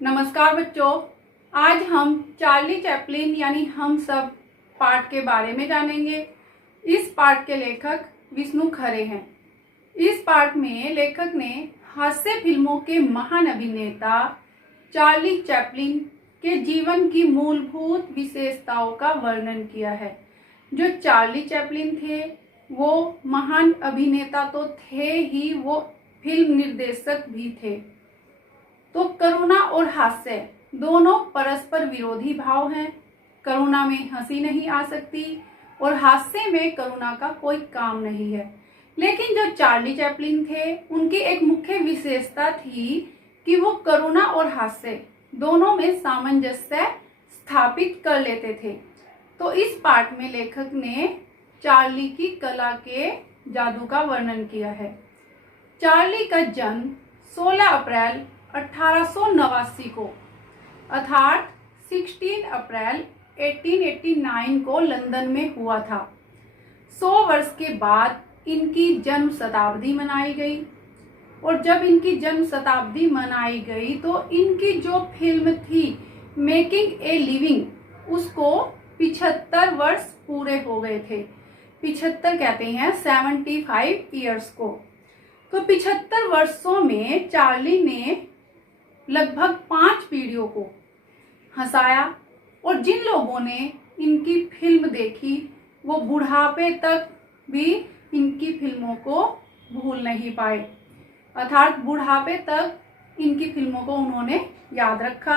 नमस्कार बच्चों, आज हम चार्ली चैपलिन यानी हम सब पाठ के बारे में जानेंगे। इस पाठ के लेखक विष्णु खरे हैं। इस पाठ में लेखक ने हास्य फिल्मों के महान अभिनेता चार्ली चैपलिन के जीवन की मूलभूत विशेषताओं का वर्णन किया है। जो चार्ली चैपलिन थे वो महान अभिनेता तो थे ही, वो फिल्म निर्देशक भी थे। तो करुणा और हास्य दोनों परस्पर विरोधी भाव हैं। करुणा में हंसी नहीं आ सकती और हास्य में करुणा का कोई काम नहीं है। लेकिन जो चार्ली चैपलिन थे उनकी एक मुख्य विशेषता थी कि वो करुणा और हास्य दोनों में सामंजस्य स्थापित कर लेते थे। तो इस पाठ में लेखक ने चार्ली की कला के जादू का वर्णन किया है। चार्ली का जन्म 16 अप्रैल 1889 को अर्थात 16 अप्रैल 1889 को लंदन में हुआ था। 100 वर्ष के बाद इनकी जन्म शताब्दी मनाई गई और जब इनकी जन्म शताब्दी मनाई गई तो इनकी जो फिल्म थी मेकिंग ए लिविंग, उसको 75 वर्ष पूरे हो गए थे। 75 कहते हैं 75 ईयर्स को। तो 75 वर्षों में चार्ली ने लगभग 5 पीढ़ियों को हंसाया और जिन लोगों ने इनकी फिल्म देखी वो बुढ़ापे तक भी इनकी फिल्मों को भूल नहीं पाए, अर्थात बुढ़ापे तक इनकी फिल्मों को उन्होंने याद रखा।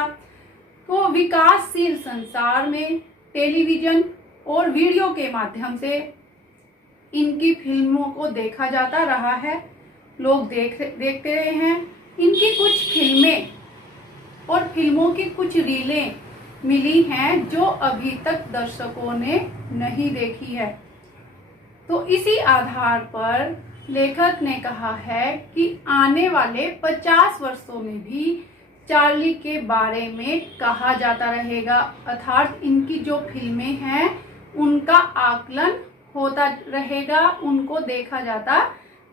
तो विकासशील संसार में टेलीविजन और वीडियो के माध्यम से इनकी फिल्मों को देखा जाता रहा है, लोग देखते रहे हैं। इनकी कुछ फिल्में और फिल्मों की कुछ रीलें मिली हैं जो अभी तक दर्शकों ने नहीं देखी है। तो इसी आधार पर लेखक ने कहा है कि आने वाले 50 वर्षों में भी चार्ली के बारे में कहा जाता रहेगा, अर्थात इनकी जो फिल्में हैं उनका आकलन होता रहेगा, उनको देखा जाता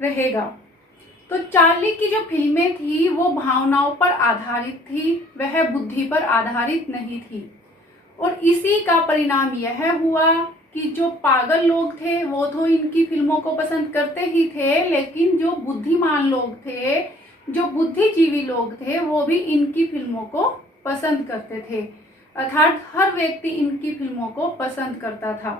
रहेगा। तो चार्ली की जो फिल्में थी वो भावनाओं पर आधारित थी, वह बुद्धि पर आधारित नहीं थी। और इसी का परिणाम यह हुआ कि जो पागल लोग थे वो तो इनकी फिल्मों को पसंद करते ही थे, लेकिन जो बुद्धिमान लोग थे, जो बुद्धिजीवी लोग थे, वो भी इनकी फिल्मों को पसंद करते थे, अर्थात हर व्यक्ति इनकी फिल्मों को पसंद करता था।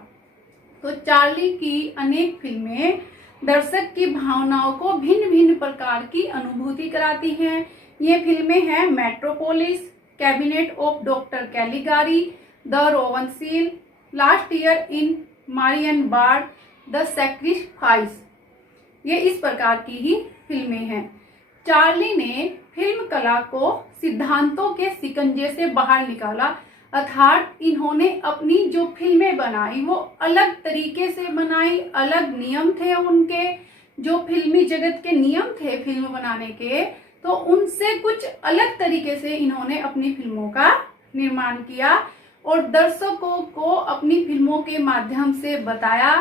तो चार्ली की अनेक फिल्में दर्शक की भावनाओं को भिन्न भिन्न प्रकार की अनुभूति कराती हैं। ये फिल्में हैं Metropolis, Cabinet of Doctor Caligari, the Rowan Seal, Last Year in Marienberg, the Sacrifice. ये इस प्रकार की ही फिल्में हैं। चार्ली ने फिल्म कला को सिद्धांतों के शिकंजे से बाहर निकाला, अर्थात इन्होंने अपनी जो फिल्में बनाई वो अलग तरीके से बनाई, अलग नियम थे उनके, जो फिल्मी जगत के नियम थे फिल्म बनाने के, तो उनसे कुछ अलग तरीके से इन्होंने अपनी फिल्मों का निर्माण किया और दर्शकों को अपनी फिल्मों के माध्यम से बताया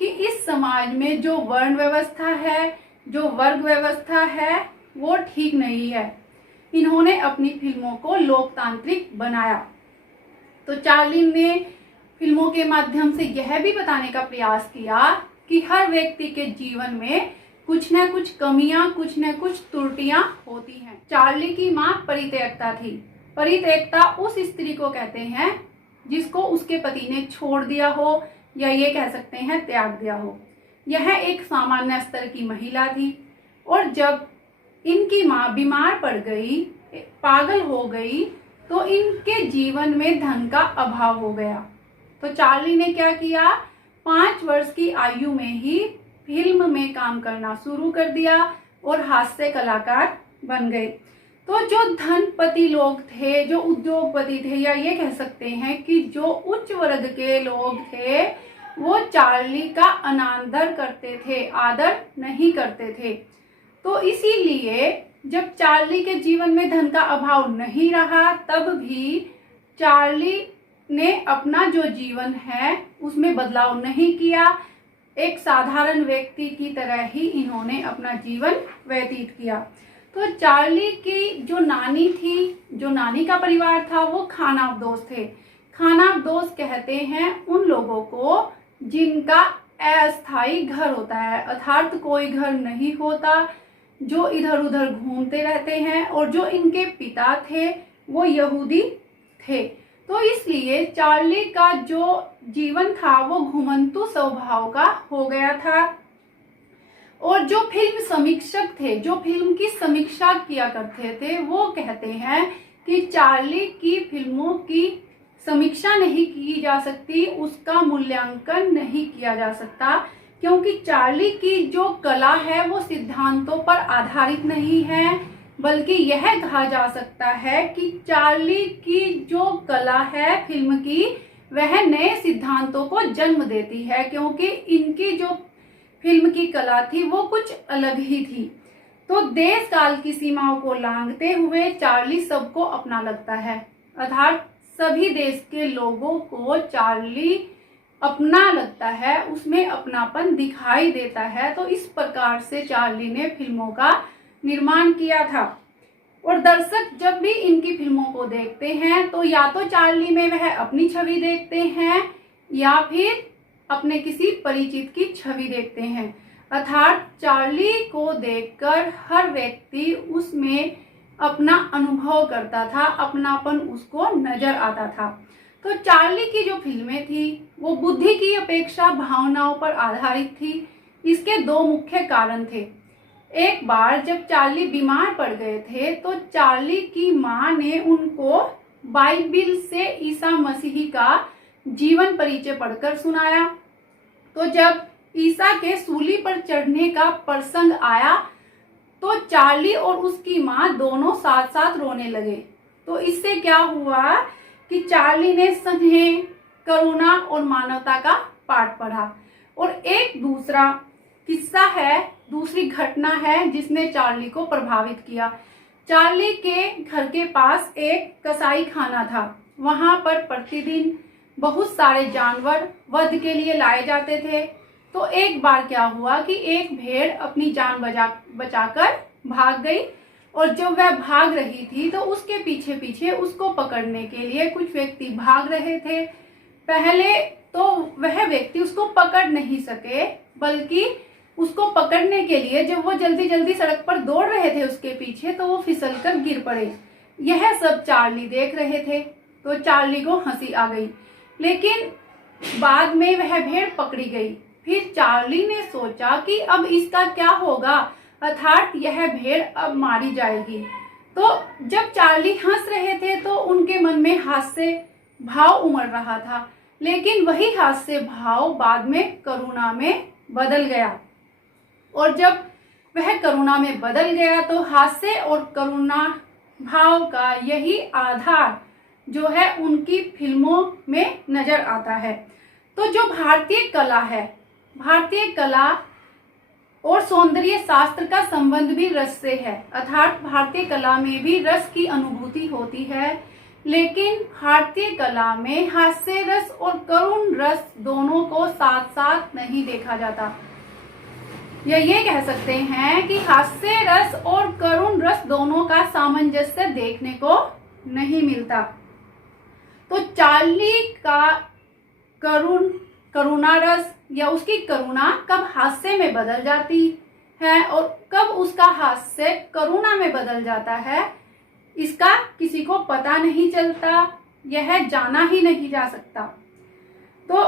कि इस समाज में जो वर्ण व्यवस्था है, जो वर्ग व्यवस्था है, वो ठीक नहीं है। इन्होंने अपनी फिल्मों को लोकतांत्रिक बनाया। तो चार्ली ने फिल्मों के माध्यम से यह भी बताने का प्रयास किया कि हर व्यक्ति के जीवन में कुछ न कुछ कमियां, कुछ न कुछ त्रुटियां होती हैं। चार्ली की मां परित्यक्ता थी। परित्यक्ता उस स्त्री को कहते हैं जिसको उसके पति ने छोड़ दिया हो या ये कह सकते हैं त्याग दिया हो। यह एक सामान्य स्तर की महिला थी और जब इनकी मां बीमार पड़ गई, पागल हो गई, तो इनके जीवन में धन का अभाव हो गया। तो चार्ली ने क्या किया, 5 वर्ष की आयु में ही फिल्म में काम करना शुरू कर दिया और हास्य कलाकार बन गए। तो जो धनपति लोग थे, जो उद्योगपति थे, या ये कह सकते हैं कि जो उच्च वर्ग के लोग थे, वो चार्ली का अनादर करते थे, आदर नहीं करते थे। तो इसीलिए जब चार्ली के जीवन में धन का अभाव नहीं रहा तब भी चार्ली ने अपना जो जीवन है उसमें बदलाव नहीं किया। एक साधारण व्यक्ति की तरह ही इन्होंने अपना जीवन व्यतीत किया। तो चार्ली की जो नानी थी जो नानी का परिवार था वो खानाबदोश थे। खानाबदोश कहते हैं उन लोगों को जिनका अस्थायी घर होता है, अर्थात कोई घर नहीं होता, जो इधर उधर घूमते रहते हैं। और जो इनके पिता थे वो यहूदी थे। तो इसलिए चार्ली का जो जीवन था वो घुमंतु स्वभाव का हो गया था। और जो फिल्म समीक्षक थे, जो फिल्म की समीक्षा किया करते थे, वो कहते हैं कि चार्ली की फिल्मों की समीक्षा नहीं की जा सकती, उसका मूल्यांकन नहीं किया जा सकता, क्योंकि चार्ली की जो कला है वो सिद्धांतों पर आधारित नहीं है, बल्कि यह कहा जा सकता है कि चार्ली की जो कला है फिल्म की, वह नए सिद्धांतों को जन्म देती है, क्योंकि इनकी जो फिल्म की कला थी वो कुछ अलग ही थी। तो देश काल की सीमाओं को लांघते हुए चार्ली सबको अपना लगता है, अर्थात सभी देश के लोगों को चार्ली अपना लगता है, उसमें अपनापन दिखाई देता है। तो इस प्रकार से चार्ली ने फिल्मों का निर्माण किया था। और दर्शक जब भी इनकी फिल्मों को देखते हैं तो या तो चार्ली में वह अपनी छवि देखते हैं या फिर अपने किसी परिचित की छवि देखते हैं, अर्थात चार्ली को देखकर हर व्यक्ति उसमें अपना अनुभव करता था, अपनापन उसको नजर आता था। तो चार्ली की जो फिल्में थी वो बुद्धि की अपेक्षा भावनाओं पर आधारित थी। इसके दो मुख्य कारण थे। एक बार जब चार्ली बीमार पड़ गए थे तो चार्ली की माँ ने उनको बाइबिल से ईसा मसीह का जीवन परिचय पढ़कर सुनाया। तो जब ईसा के सूली पर चढ़ने का प्रसंग आया तो चार्ली और उसकी माँ दोनों साथ साथ रोने लगे। तो इससे क्या हुआ कि चार्ली ने स्नेह, करुणा और मानवता का पाठ पढ़ा। और एक दूसरा किस्सा है, दूसरी घटना है जिसने चार्ली को प्रभावित किया। चार्ली के घर के पास एक कसाई खाना था। वहां पर प्रतिदिन बहुत सारे जानवर वध के लिए लाए जाते थे। तो एक बार क्या हुआ कि एक भेड़ अपनी जान बचाकर भाग गई, और जब वह भाग रही थी तो उसके पीछे पीछे उसको पकड़ने के लिए कुछ व्यक्ति भाग रहे थे। पहले तो वह व्यक्ति उसको पकड़ नहीं सके, बल्कि उसको पकड़ने के लिए जब वो जल्दी जल्दी सड़क पर दौड़ रहे थे उसके पीछे, तो वो फिसलकर गिर पड़े। यह सब चार्ली देख रहे थे। तो चार्ली को हंसी आ गई, लेकिन बाद में वह भेड़ पकड़ी गई। फिर चार्ली ने सोचा कि अब इसका क्या होगा, अर्थात यह भेड़ अब मारी जाएगी। तो जब चार्ली हंस रहे थे तो उनके मन में हास्य भाव उमड़ रहा था, लेकिन वही हास्य भाव बाद में करुणा में बदल गया। और जब वह करुणा में बदल गया तो हास्य और करुणा भाव का यही आधार जो है उनकी फिल्मों में नजर आता है। तो जो भारतीय कला है, भारतीय कला और सौंदर्य शास्त्र का संबंध भी रस से है, अर्थात भारतीय कला में भी रस की अनुभूति होती है, लेकिन भारतीय कला में हास्य रस और करुण रस दोनों को साथ साथ नहीं देखा जाता। या ये कह सकते हैं कि हास्य रस और करुण रस दोनों का सामंजस्य देखने को नहीं मिलता। तो चार्ली का करुणा रस या उसकी करुणा कब हास्य में बदल जाती है और कब उसका हास्य करुणा में बदल जाता है, इसका किसी को पता नहीं चलता, यह जाना ही नहीं जा सकता। तो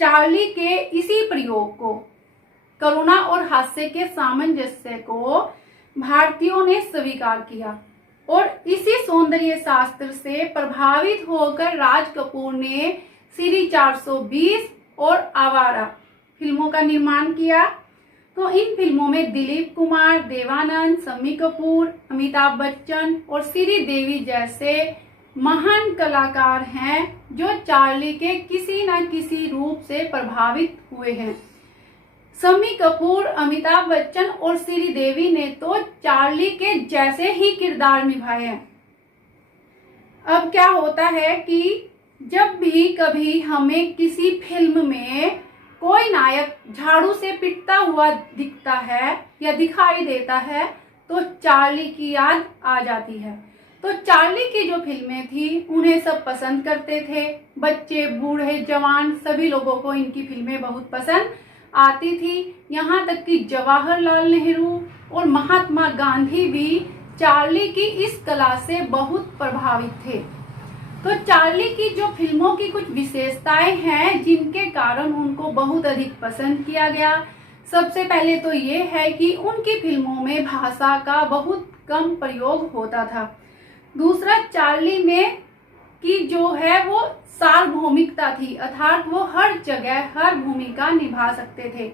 चार्ली के इसी प्रयोग को, करुणा और हास्य के सामंजस्य को भारतीयों ने स्वीकार किया, और इसी सौंदर्य शास्त्र से प्रभावित होकर राज कपूर ने सीरी 420 और आवारा फिल्मों का निर्माण किया। तो इन फिल्मों में दिलीप कुमार, देवानंद, शम्मी कपूर, अमिताभ बच्चन और श्री देवी जैसे महान कलाकार हैं जो चार्ली के किसी न किसी रूप से प्रभावित हुए हैं। शम्मी कपूर, अमिताभ बच्चन और श्री देवी ने तो चार्ली के जैसे ही किरदार निभाए हैं। अब क्या होता है कि जब भी कभी हमें किसी फिल्म में कोई नायक झाड़ू से पिटता हुआ दिखता है या दिखाई देता है तो चार्ली की याद आ जाती है। तो चार्ली की जो फिल्में थी उन्हें सब पसंद करते थे, बच्चे बूढ़े जवान सभी लोगों को इनकी फिल्में बहुत पसंद आती थी। यहाँ तक कि जवाहरलाल नेहरू और महात्मा गांधी भी चार्ली की इस कला से बहुत प्रभावित थे। तो चार्ली की जो फिल्मों की कुछ विशेषताएं हैं जिनके कारण उनको बहुत अधिक पसंद किया गया। सबसे पहले तो ये है कि उनकी फिल्मों में भाषा का बहुत कम प्रयोग होता था। दूसरा, चार्ली में की जो है वो सार्वभौमिकता थी, अर्थात वो हर जगह हर भूमिका निभा सकते थे।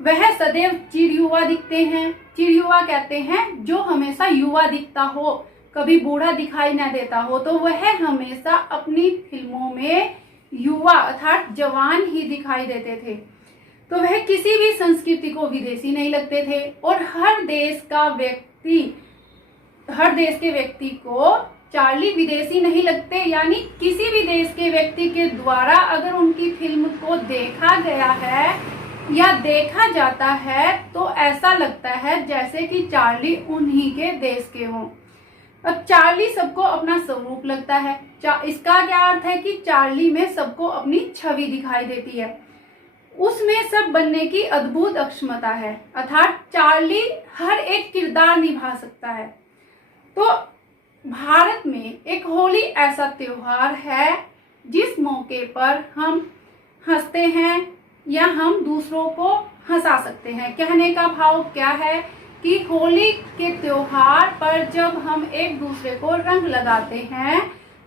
वह सदैव चिरयुवा दिखते हैं। चिरयुवा कहते हैं जो हमेशा युवा दिखता हो, कभी बूढ़ा दिखाई न देता हो। तो वह हमेशा अपनी फिल्मों में युवा अर्थात जवान ही दिखाई देते थे। तो वह किसी भी संस्कृति को विदेशी नहीं लगते थे और हर देश के व्यक्ति को चार्ली विदेशी नहीं लगते, यानी किसी भी देश के व्यक्ति के द्वारा अगर उनकी फिल्म को देखा गया है या देखा जाता है तो ऐसा लगता है जैसे कि चार्ली उन्हीं के देश के हों। अब चार्ली सबको अपना स्वरूप लगता है। इसका क्या अर्थ है कि चार्ली में सबको अपनी छवि दिखाई देती है, उसमें सब बनने की अद्भुत अक्षमता है, अर्थात चार्ली हर एक किरदार निभा सकता है। तो भारत में एक होली ऐसा त्योहार है जिस मौके पर हम हंसते हैं या हम दूसरों को हंसा सकते हैं। कहने का भाव क्या है कि होली के त्योहार पर जब हम एक दूसरे को रंग लगाते हैं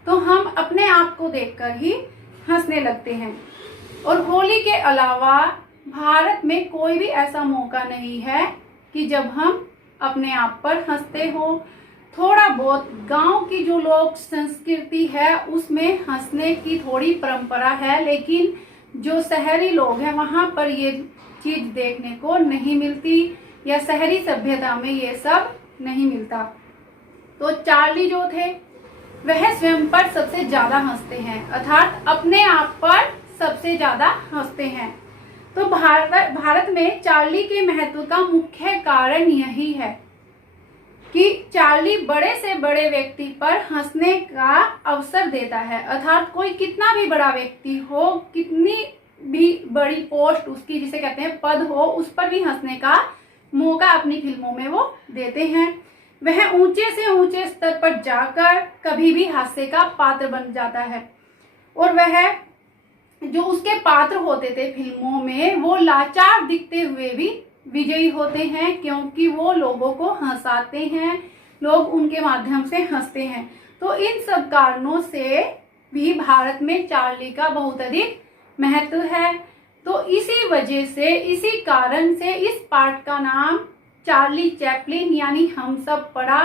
तो हम अपने आप को देखकर ही हंसने लगते हैं। और होली के अलावा भारत में कोई भी ऐसा मौका नहीं है कि जब हम अपने आप पर हंसते हो। थोड़ा बहुत गांव की जो लोक संस्कृति है उसमें हंसने की थोड़ी परंपरा है, लेकिन जो शहरी लोग हैं वहां पर ये चीज देखने को नहीं मिलती या शहरी सभ्यता में ये सब नहीं मिलता। तो चार्ली जो थे वह स्वयं पर सबसे ज्यादा हंसते हैं, अर्थात अपने आप पर सबसे ज्यादा हंसते हैं। तो भारत में चार्ली के महत्व का मुख्य कारण यही है कि चार्ली बड़े से बड़े व्यक्ति पर हंसने का अवसर देता है, अर्थात कोई कितना भी बड़ा व्यक्ति हो, कितनी भी बड़ी पोस्ट उसकी जिसे कहते हैं पद हो, उस पर भी हंसने का मौका अपनी फिल्मों में वो देते हैं। वह ऊंचे से ऊंचे स्तर पर जाकर कभी भी हास्य का पात्र बन जाता है और वह जो उसके पात्र होते थे फिल्मों में वो लाचार दिखते हुए भी विजयी होते हैं, क्योंकि वो लोगों को हंसाते हैं, लोग उनके माध्यम से हंसते हैं। तो इन सब कारणों से भी भारत में चार्ली का बहुत अधिक महत्व है। तो इसी वजह से, इसी कारण से इस पार्ट का नाम चार्ली चैपलिन यानी हम सब पड़ा,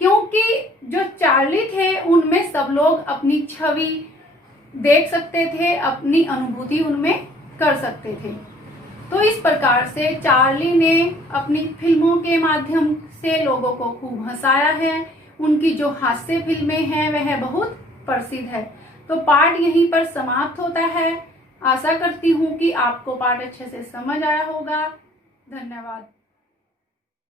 क्योंकि जो चार्ली थे उनमें सब लोग अपनी छवि देख सकते थे, अपनी अनुभूति उनमें कर सकते थे। तो इस प्रकार से चार्ली ने अपनी फिल्मों के माध्यम से लोगों को खूब हंसाया है। उनकी जो हास्य फिल्में हैं वह बहुत प्रसिद्ध है। तो पार्ट यहीं पर समाप्त होता है। आशा करती हूँ कि आपको पार्ट अच्छे से समझ आया होगा। धन्यवाद।